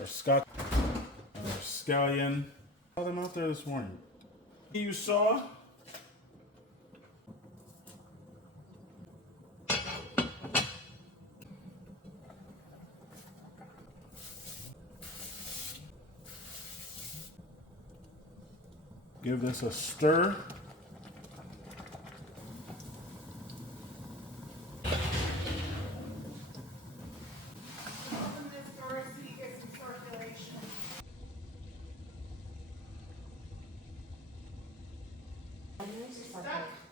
our Scotch, our scallion. Saw them out there this morning. You saw? Give this a stir. Open this door so you get some circulation. Stuck?